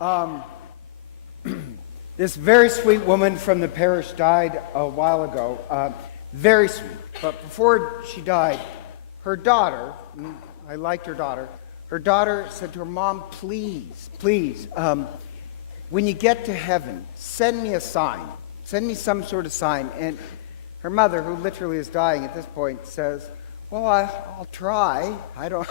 Um, this very sweet woman from the parish died a while ago. Very sweet. But before she died, her daughter, I liked her daughter said to her mom, please, please, when you get to heaven, send me a sign. Send me some sort of sign. And her mother, who literally is dying at this point, says, well, I'll try. I don't,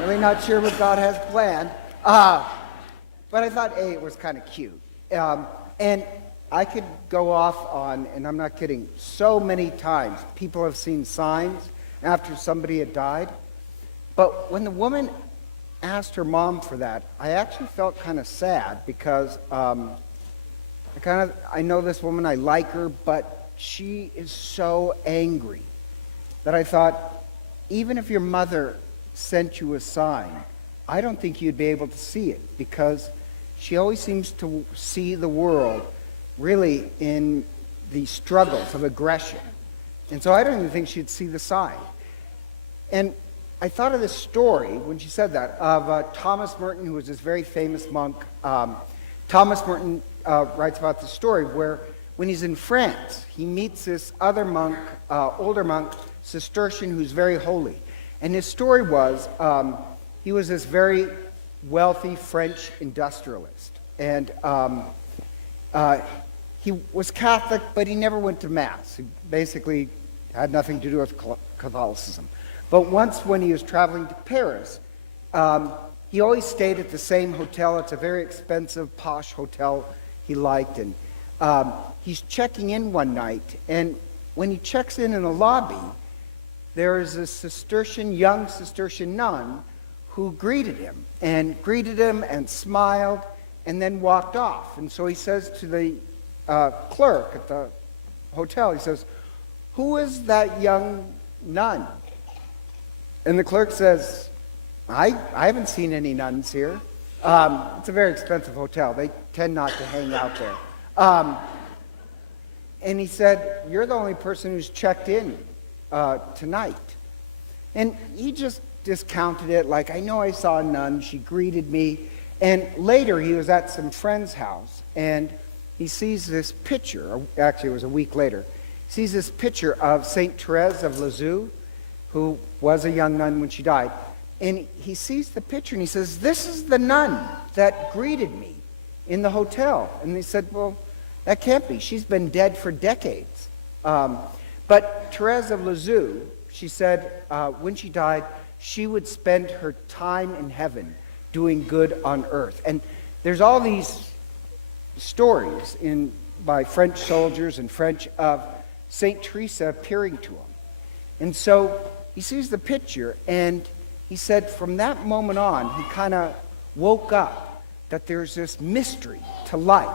really not sure what God has planned. But I thought, A, it was kind of cute. And I could go off on, and I'm not kidding, so many times people have seen signs after somebody had died. But when the woman asked her mom for that, I actually felt kind of sad because I know this woman, I like her, but she is so angry that I thought, even if your mother sent you a sign, I don't think you'd be able to see it because she always seems to see the world really in the struggles of aggression. And so I don't even think she'd see the sign. And I thought of this story when she said that of Thomas Merton, who was this very famous monk. Thomas Merton writes about the story where when he's in France, he meets this other monk, older monk, Cistercian, who's very holy. And his story was, he was this very wealthy French industrialist. And he was Catholic, but he never went to Mass. He basically had nothing to do with Catholicism. But once when he was traveling to Paris, he always stayed at the same hotel. It's a very expensive, posh hotel he liked. And he's checking in one night, and when he checks in the lobby, there is a young Cistercian nun who greeted him and smiled and then walked off. And so he says to the clerk at the hotel, he says, who is that young nun? And the clerk says, I haven't seen any nuns here. It's a very expensive hotel. They tend not to hang out there. And he said, you're the only person who's checked in tonight. And he just discounted it like, I know I saw a nun, she greeted me. And later he was at some friend's house and he sees this picture, actually it was a week later, he sees this picture of Saint Therese of Lisieux, who was a young nun when she died. And he sees the picture and he says, this is the nun that greeted me in the hotel. And they said, well, that can't be. She's been dead for decades. But Therese of Lisieux, she said, when she died, she would spend her time in heaven doing good on earth. And there's all these stories by French soldiers and French of Saint Teresa appearing to him. And so he sees the picture, and he said from that moment on, he kind of woke up that there's this mystery to life.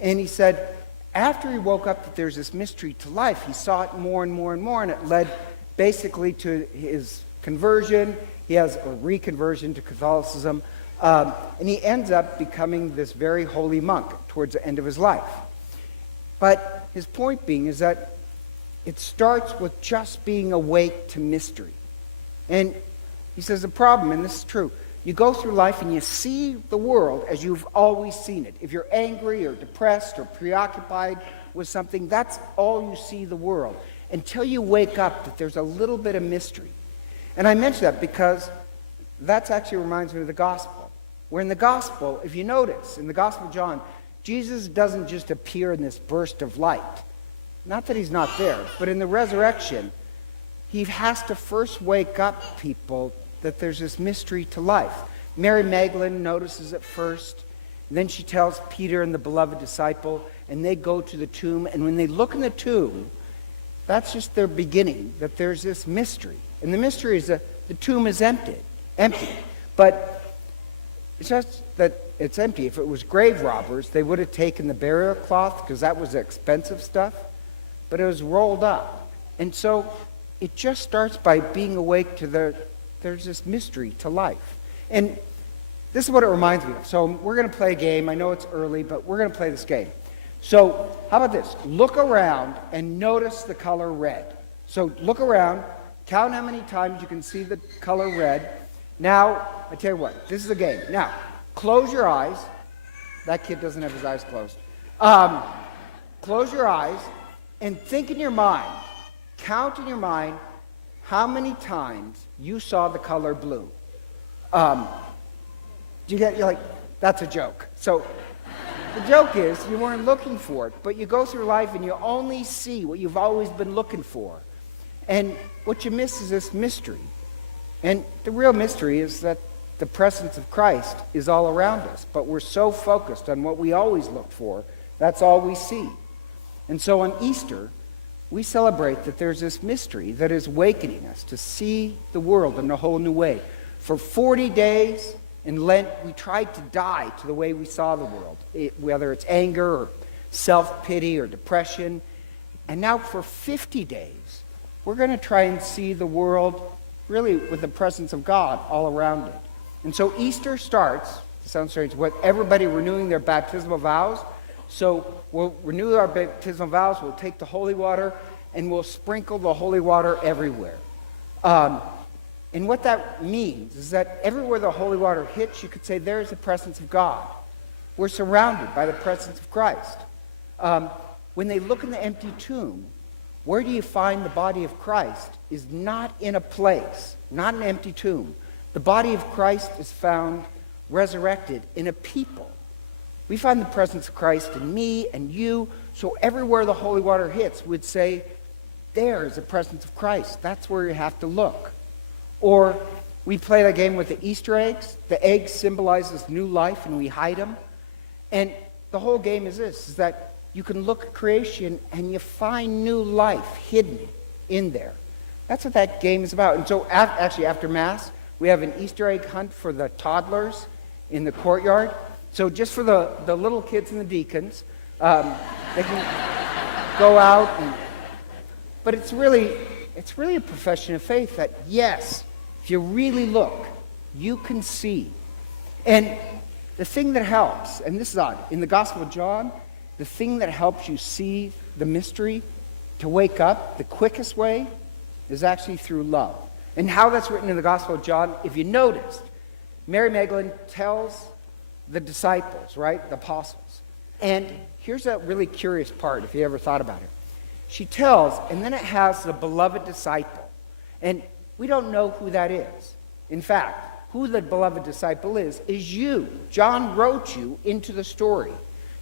And he said after he woke up that there's this mystery to life, he saw it more and more and more, and it led basically to his conversion. He has a reconversion to Catholicism, and he ends up becoming this very holy monk towards the end of his life. But his point being is that it starts with just being awake to mystery. And he says the problem, and this is true, you go through life and you see the world as you've always seen it. If you're angry or depressed or preoccupied with something, that's all you see the world, until you wake up that there's a little bit of mystery. And I mention that because that actually reminds me of the gospel. Where in the gospel, if you notice, in the Gospel of John, Jesus doesn't just appear in this burst of light. Not that he's not there, but in the resurrection, he has to first wake up people that there's this mystery to life. Mary Magdalene notices it first, and then she tells Peter and the beloved disciple, and they go to the tomb, and when they look in the tomb, that's just their beginning, that there's this mystery. And the mystery is that the tomb is empty. But it's just that it's empty. If it was grave robbers, they would have taken the burial cloth, because that was expensive stuff, but it was rolled up. And so it just starts by being awake to there's this mystery to life. And this is what it reminds me of. So we're going to play a game. I know it's early, but we're going to play this game. So how about this? Look around and notice the color red. So look around, count how many times you can see the color red. Now, I tell you what, this is a game. Now, close your eyes. That kid doesn't have his eyes closed. Close your eyes and think in your mind, count in your mind how many times you saw the color blue. You're like, that's a joke. So the joke is you weren't looking for it, but you go through life and you only see what you've always been looking for. And what you miss is this mystery. And the real mystery is that the presence of Christ is all around us, but we're so focused on what we always look for, that's all we see. And so on Easter, we celebrate that there's this mystery that is awakening us to see the world in a whole new way. For 40 days in Lent, we tried to die to the way we saw the world, whether it's anger or self-pity or depression. And now for 50 days, we're going to try and see the world really with the presence of God all around it. And so Easter starts, it sounds strange, with everybody renewing their baptismal vows. So we'll renew our baptismal vows, we'll take the holy water, and we'll sprinkle the holy water everywhere. And what that means is that everywhere the holy water hits, you could say there's the presence of God. We're surrounded by the presence of Christ. When they look in the empty tomb, where do you find the body of Christ is not in a place, not an empty tomb. The body of Christ is found resurrected in a people. We find the presence of Christ in me and you, so everywhere the holy water hits, we'd say, there is the presence of Christ. That's where you have to look. Or we play that game with the Easter eggs. The egg symbolizes new life, and we hide them. And the whole game is this, is that you can look at creation and you find new life hidden in there. That's what that game is about. And so actually after Mass, we have an Easter egg hunt for the toddlers in the courtyard. So just for the little kids and the deacons, they can go out. But it's really a profession of faith that, yes, if you really look, you can see. And the thing that helps, and this is odd, in the Gospel of John, the thing that helps you see the mystery, to wake up, the quickest way, is actually through love. And how that's written in the Gospel of John, if you noticed, Mary Magdalene tells the disciples, right, the apostles. And here's a really curious part, if you ever thought about it. She tells, and then it has the beloved disciple. And we don't know who that is. In fact, who the beloved disciple is you. John wrote you into the story.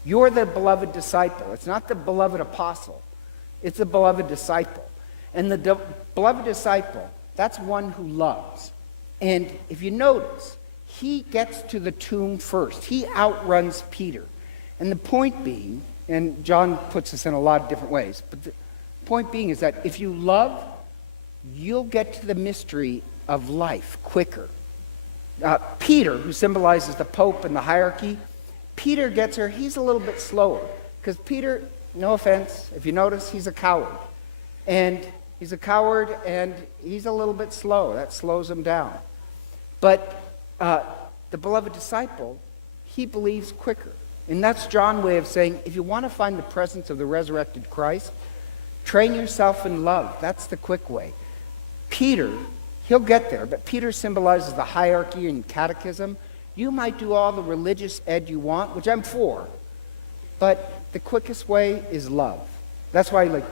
You're the beloved disciple. It's not the beloved apostle. It's the beloved disciple. And the beloved disciple, that's one who loves. And if you notice, he gets to the tomb first. He outruns Peter. And the point being, and John puts this in a lot of different ways, but the point being is that if you love, you'll get to the mystery of life quicker. Peter, who symbolizes the Pope and the hierarchy, Peter gets her, he's a little bit slower. Because Peter, no offense, if you notice, he's a coward. And he's a coward and he's a little bit slow. That slows him down. But the beloved disciple, he believes quicker. And that's John's way of saying, if you want to find the presence of the resurrected Christ, train yourself in love. That's the quick way. Peter, he'll get there, but Peter symbolizes the hierarchy and catechism. You might do all the religious ed you want, which I'm for, but the quickest way is love. That's why,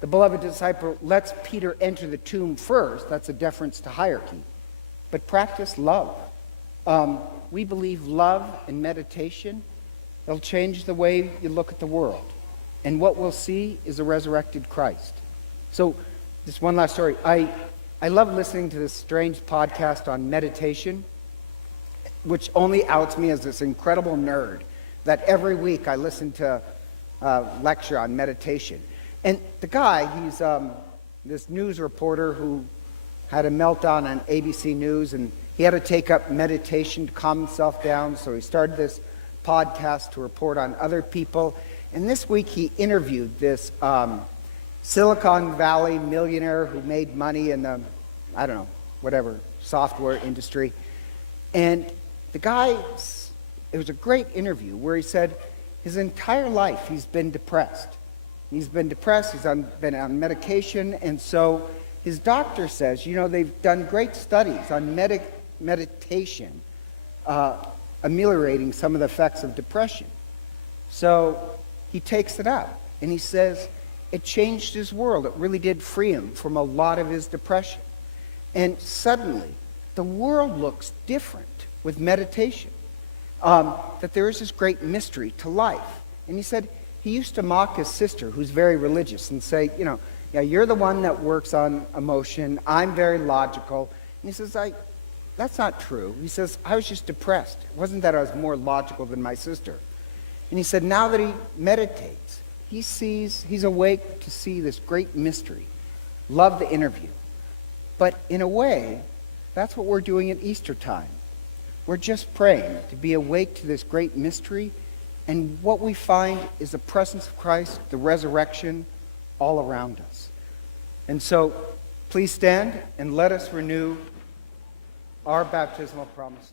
the beloved disciple lets Peter enter the tomb first. That's a deference to hierarchy. But practice love. We believe love and meditation, they'll change the way you look at the world. And what we'll see is a resurrected Christ. So, just one last story. I love listening to this strange podcast on meditation, which only outs me as this incredible nerd, that every week I listen to a lecture on meditation. And the guy, he's this news reporter who had a meltdown on ABC News, and he had to take up meditation to calm himself down, so he started this podcast to report on other people. And this week he interviewed this Silicon Valley millionaire who made money in the, software industry. And the guy, it was a great interview where he said his entire life he's been depressed. He's been depressed, been on medication, and so his doctor says, they've done great studies on meditation, ameliorating some of the effects of depression. So he takes it out, and he says it changed his world. It really did free him from a lot of his depression. And suddenly, the world looks different with meditation. That there is this great mystery to life. And he said he used to mock his sister, who's very religious, and say, yeah, you're the one that works on emotion. I'm very logical. And he says, that's not true. He says, I was just depressed. It wasn't that I was more logical than my sister. And he said, now that he meditates, he's awake to see this great mystery. Love the interview. But in a way, that's what we're doing at Easter time. We're just praying to be awake to this great mystery, and what we find is the presence of Christ, the resurrection, all around us. And so, please stand and let us renew our baptismal promises.